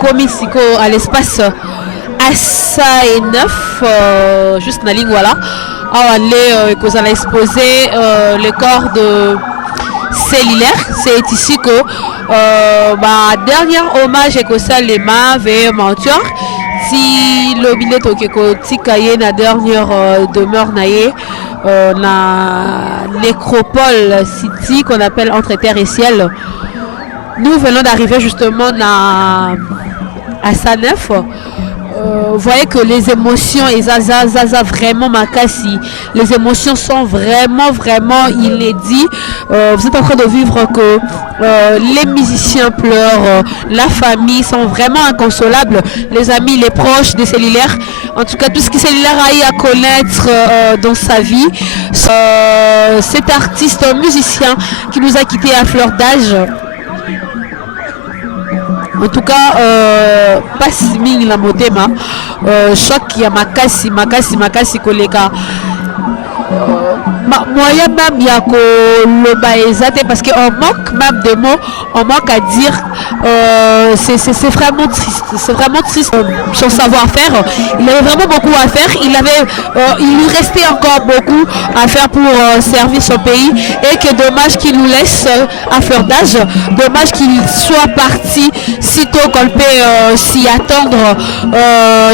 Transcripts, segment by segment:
commis à l'espace Assa et 9 juste na ligne voilà aller que allons exposer le corps de Cellulaire. C'est ici que ma dernière hommage est que ça les mains vers mentor si le billet que tikaye na dernière demeure naie la nécropole city qu'on appelle entre terre et ciel. Nous venons d'arriver justement à Sanef. Vous voyez que les émotions et Zaza vraiment Makassi, les émotions sont vraiment inédites. Vous êtes en train de vivre que les musiciens pleurent, la famille sont vraiment inconsolables, les amis, les proches des Cellulaires, en tout cas tout ce que Cellulaire a eu à connaître dans sa vie. Cet artiste musicien qui nous a quittés à fleur d'âge. En tout cas, pas si ming la motema, choc y a makasi kolega. Moyen même il y a le baezate parce qu'on manque même de mots, on manque à dire. C'est vraiment triste son savoir-faire. Il avait vraiment beaucoup à faire. Il lui restait encore beaucoup à faire pour servir son pays et que dommage qu'il nous laisse à fleur d'âge. Dommage qu'il soit parti sitôt qu'on peut s'y attendre.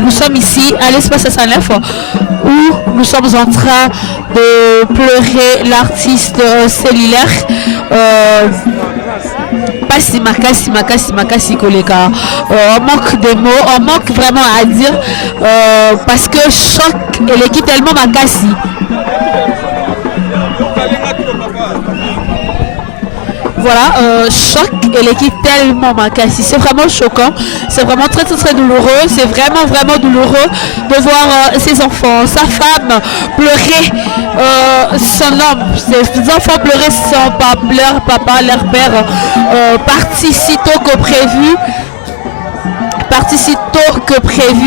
Nous sommes ici à l'espace Sanef où nous sommes en train de pleurer l'artiste Cellulaire. Pas si makasi kolega. On manque de mots, on manque vraiment à dire parce que choc elle est tellement makasi. Voilà, choc et l'équipe tellement makasi. C'est vraiment choquant, c'est vraiment très douloureux, c'est vraiment douloureux de voir ses enfants, sa femme pleurer, son homme, ses enfants pleurer son papa, leur père, parti si tôt que prévu.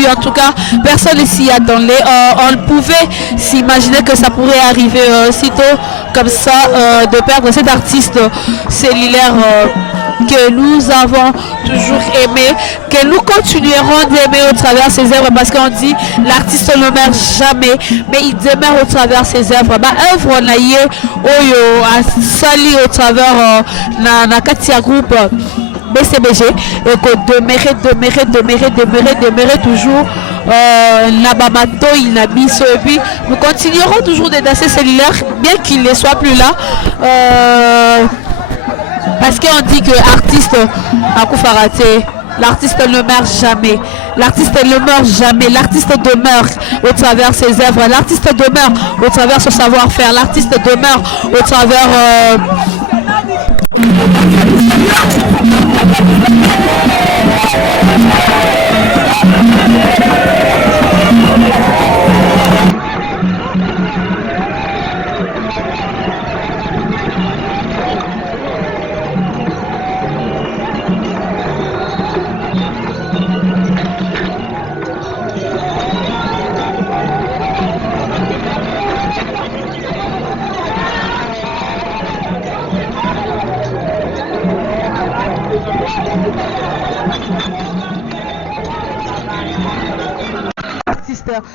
En tout cas personne ne s'y attendait. On pouvait s'imaginer que ça pourrait arriver si tôt comme ça, de perdre cet artiste Cellulaire que nous avons toujours aimé, que nous continuerons d'aimer au travers ses œuvres parce qu'on dit l'artiste ne meurt jamais mais il demeure au travers ses œuvres. Œuvre naïe oyo a sali au travers na katia groupe BCBG et que demeurer toujours Nabamato Inabiso et puis nous continuerons toujours de danser Cellulaire bien qu'il ne soit plus là parce qu'on dit que l'artiste a Koufarate, l'artiste ne meurt jamais, l'artiste demeure au travers ses œuvres, l'artiste demeure au travers son savoir-faire, l'artiste demeure au travers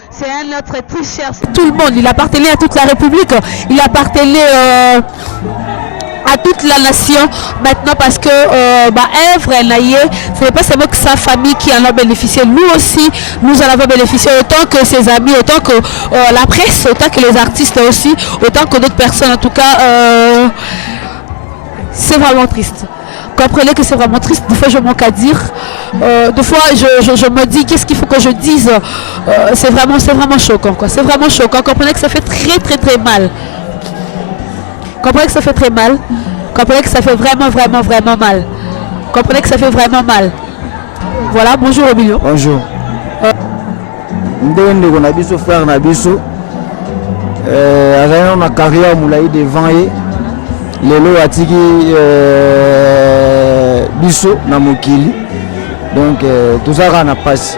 c'est un autre très cher. Tout le monde, il appartenait à toute la République, il appartenait à toute la nation maintenant parce que œuvre ce n'est pas seulement que sa famille qui en a bénéficié, nous aussi nous en avons bénéficié autant que ses amis, autant que la presse, autant que les artistes aussi, autant que d'autres personnes. En tout cas c'est vraiment triste. Comprenez que c'est vraiment triste. Des fois je manque à dire, des fois je me dis qu'est-ce qu'il faut que je dise. C'est vraiment choquant quoi. C'est vraiment choquant. Comprenez que ça fait très mal. Comprenez que ça fait très mal. Comprenez que ça fait vraiment mal. Comprenez que ça fait vraiment mal. Voilà, bonjour Emilio. Bonjour. Ndenge na biso frère na biso azana na carrière moulaï devant ye. Lelo atiki biso na mokili. Donc tout ça na passe.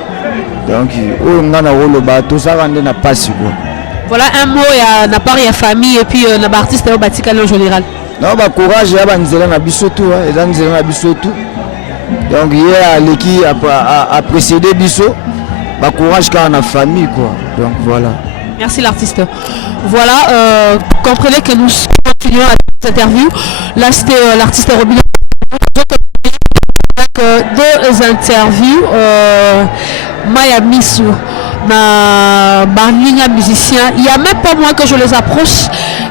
Donc on a rôle ba tout ça rende na passe quoi. Voilà un mot na part ya famille et puis na artiste au batikalo en général. Non, courage, il y a nzela na biso tout, et nzela na biso tout. Donc hier l'équipe a précédé Bisso, bah courage car on a famille quoi. Donc voilà. Merci l'artiste. Voilà, comprenez que nous continuons à cette interview. Là c'était l'artiste Robin. Deux interviews. Maya Missou, ma musicien. Il n'y a même pas moi que je les approche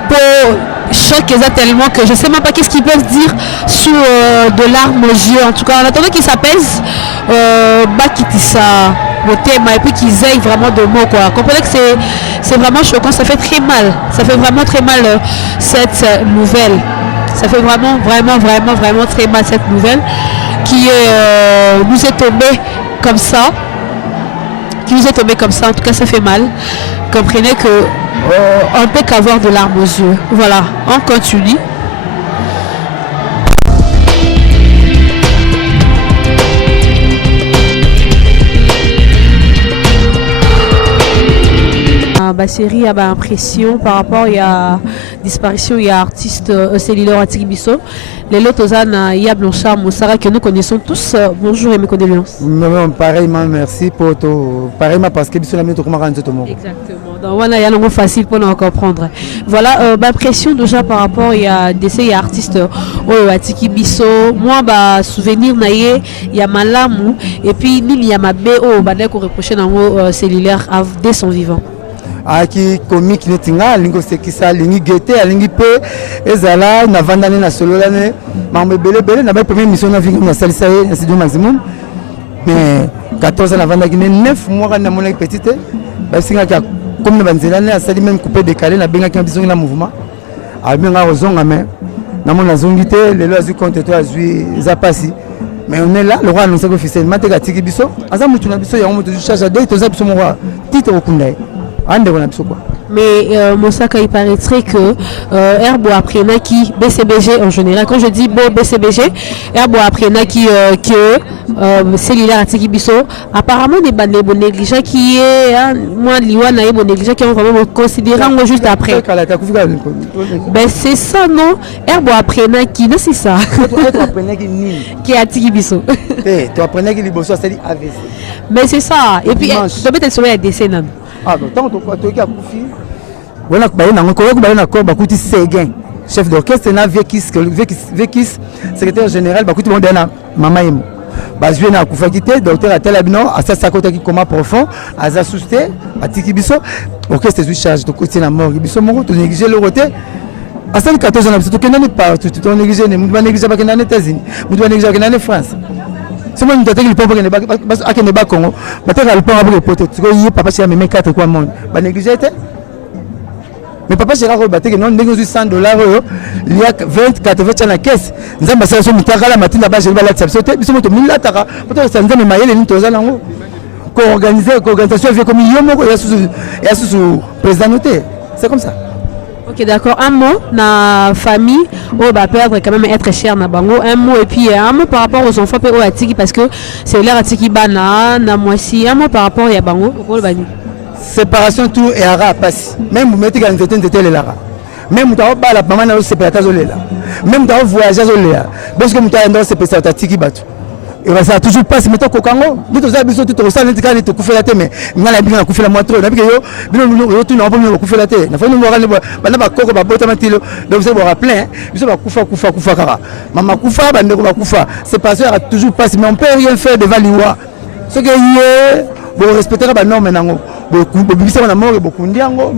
pour choc tellement que je ne sais même pas qu'est-ce qu'ils peuvent dire sous de larmes aux yeux. En tout cas, en attendant qu'ils s'apaisent, Bakitissa, le thème, et puis qu'ils aillent vraiment de mots. Quoi. Comprenez que c'est vraiment choquant, ça fait très mal. Ça fait vraiment très mal cette nouvelle. Ça fait vraiment très mal cette nouvelle qui nous est tombée comme ça. En tout cas ça fait mal. Comprenez que on ne peut qu'avoir de larmes aux yeux. Voilà, on continue. Série a impression par rapport à disparition, il y a artiste Célilor Atikibiso. Les lots il y a Blanchard Moussara que nous connaissons tous. Bonjour et mes condoléances. Pareillement, merci pour tout. Pareillement parce que Bisso l'a mis tout le monde. Exactement. Donc voilà, il y a un facile pour nous comprendre. Voilà, impression déjà par rapport à décès artiste Atikibiso. Moi, souvenir naïe, il y a Malamou et puis il y a ma BO, badek qu'on reprochait dans Célilor dès son vivant. Aki comique netinga lingo sekisa lingi gete lingi pe ezala na vandane na solo lane mambe bele na ba première mission na vingi na salisa na studio maximum mais 14 ans na vandaki 9 mois na mona petite ba singa ka comme na banzela na sali même coupé décalé na benga ki biso na mouvement a benga ozonga mais na mona zongité lelo azu compte to azu zapasi mais on est là le roi annonce officiellement te gatiki biso aza mutu na biso ya mutu charge de to za biso mo roi titre okunda. Mais Moussaka, il paraîtrait que Herbo Aprena qui BCBG en général, quand je dis beau BCBG, Herbo Aprena qui cellulaire Atikibiso, apparemment des bons négligents qui est moi Liwana et bon négligents qui ont vraiment considéré juste après. Ben c'est ça non, Herbo Aprena qui non c'est ça. Qui est Atikibiso. Tu apprenais qu'il bosse c'est AVC. Mais c'est ça et puis tu peux être sur les décès non. Ah non, tant que tu as couffé. Voilà, chef d'orchestre, Vekis, secrétaire général, Maman Emo. Je viens à Koufakité, docteur Atel Abino, à Sassakota qui coma profond, à Zassousté, à Tikibiso, orchestre est charge de côté la mort, Biso Moro, tu négliges le roté. À 14 ans, tu n'es pas, tu t'es négligé, tu n'es pas négligé avec les États-Unis, tu n'es pas négligé avec la France. C'est moi qui t'ai dit que ne pas Congo, mais tu as le plan à vous porter. Tu vois, papa, c'est mes 4 quoi monde. Bah négligé. Mais papa, j'ai raconté que non, négocié $100, il y a 24 ans à la caisse. Nous avons passé sur le terrain, la matinée là-bas, j'ai la sauté, puis c'est mon là, tara. Peut-être que ça nous a mis maillé les nitos à l'angle. Organisation avec comme il y a sous président noté. C'est comme ça. Ok, d'accord. Un mot, na famille, on va perdre quand même être cher na bango. Un mot et puis un mot par rapport aux enfants au Atiki parce que c'est l'air Atiki bana na moisi. Un mot par rapport à bango. Séparation tout et ara passe. Même vous mettez quand vous les lara. Même vous avez pas la maman na séparation là. Même vous avez voyagé là. Parce que vous avez dans séparation Atiki batu. Et ça toujours pas se mettre au Congo. Nous tous habitons tout au sein de quand tu couvres la tête mais on a bien couvert la moitié. N'a pas que yo, nous tout n'avons pas couvert la tête. N'a pas nous voir na ba koko ba bota matilo. Donc vous avez plein, vous avez kufa kara. Maman kufa ba ndeko ba kufa. C'est pas ça toujours pas mais on peut rien faire devant l'Iwa. Ce que yé bon respecter ba norme nango. Bon bibisa na mort beaucoup ndiango.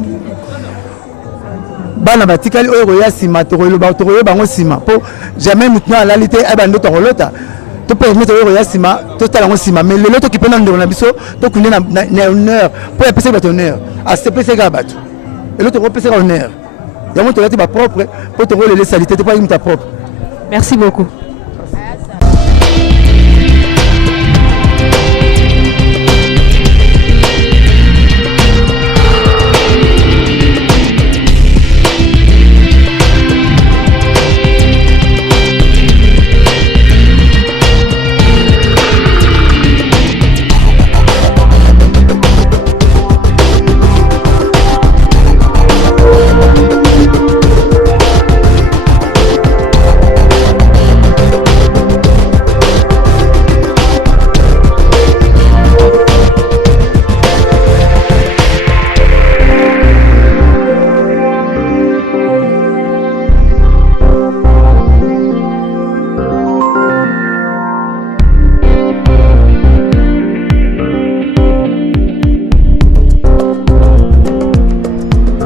Bana batikali oyo ya sima to lo ba to bango sima. Po jamais mutna la lité aba ndo to rolota. Tu peux mettre au Yasima, totalement Sima, mais l'autre qui peut nous donner biso, tu connais na honneur, pour appeler votre honneur, à ce PC gabat. Et l'autre repérer honneur. Il y a mon toilette propre, pour te rouler les saletés, tu pas une ta propre. Merci beaucoup.